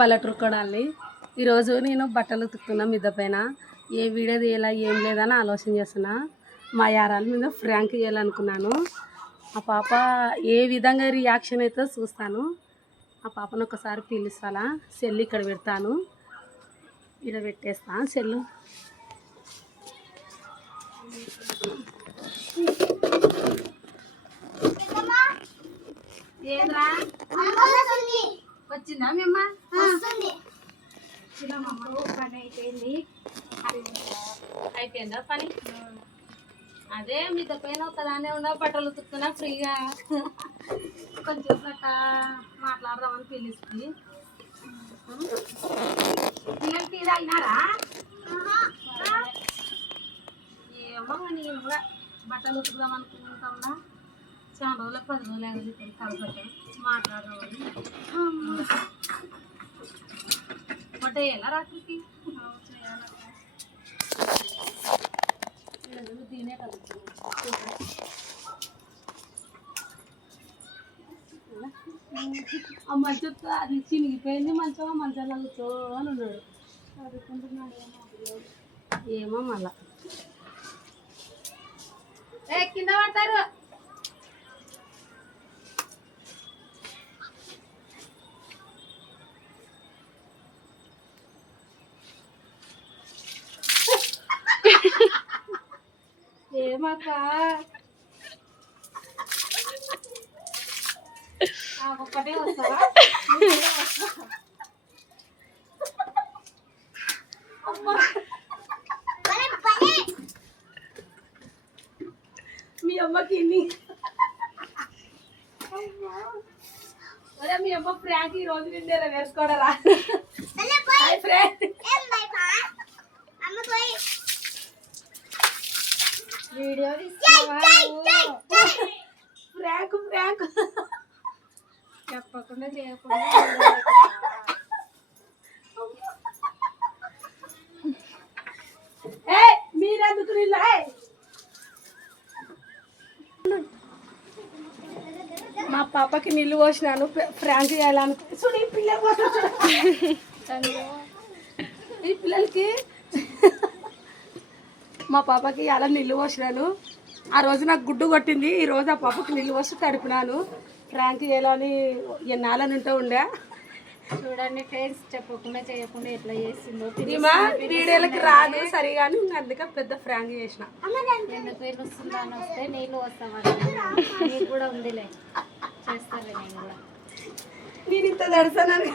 పల్లెటూరు కొడాలి. ఈరోజు నేను బట్టలు ఉతుకుతున్నా మిద్ద పైన. ఏ వీడియో తీయాలా ఏం లేదని ఆలోచన చేస్తున్నా. మా యారాల మీద ఫ్రాంక్ చేయాలనుకున్నాను. ఆ పాప ఏ విధంగా రియాక్షన్ అయితే చూస్తాను. ఆ పాపను ఒకసారి పిలుస్తాను. సెల్ ఇక్కడ పెడతాను, ఇక్కడ పెట్టేస్తా సెల్లు. ఏద్రా వచ్చిందా మీ అమ్మ? పని అయిపోయింది. అయిపోయిందా పని? అదే మీతో పైన ఒకదానే ఉండవు, బట్టలు ఉతుకుతున్నా ఫ్రీగా. కొంచెం అట్లా మాట్లాడదామని పిలుస్తుంది. పిల్లలకి ఇది అయినారా? ఏమో నేను కూడా బట్టలు ఉతుకుదాం అనుకుంటా. చాలా రోజులకు 10 రోజులు అయింది కలిసి మాట్లాడదామని. వంట చేయాలా రాత్రికి? తినే కలుగుతుంది. ఆ మంచం అది చినిగిపోయింది, మంచం మంచాలు కూర్చో అని ఉన్నాడు. చదువుకుంటున్నాడు ఏమో మళ్ళా. కింద పడతారు. ఏమాక ఒక్కటే వస్తావా? మీ అమ్మకి మీ అమ్మ ఫ్రాంక్ ఈ రోజు నిన్నే వేసుకోడరా? వీడియో ఫ్రాంక్ ఫ్రాంక్ చెప్పకుండా చేయకుండా మీరెందుకు నీళ్ళు? మా పాపకి నీళ్ళు పోసినాను ఫ్రాంక్ చేయాలనుకో. చూడు ఈ పిల్లలు ఈ పిల్లలకి మా పాపకి అలా నీళ్ళు పోసినాను. ఆ రోజు నాకు గుడ్డు కొట్టింది. ఈ రోజు ఆ పాపకి నీళ్ళు పోసి తడిపినాను. ఫ్రాంక్ చేయాలని ఎన్నాళ్ళని ఉంటూ ఉండే. చూడండి ఫ్రెండ్స్, చెప్పకుండా చేయకుండా ఎట్లా చేసిందో. వీడియోలకి రాదు సరిగాని అందుకే పెద్ద ఫ్రాంక్ చేసిన. ఎందుకు వీళ్ళు వస్తుందా అని వస్తే నీళ్ళు వస్తామని నీకు కూడా ఉందిలే, చేస్తాలే నేను కూడా. నేను ఇంత దర్శనాన్ని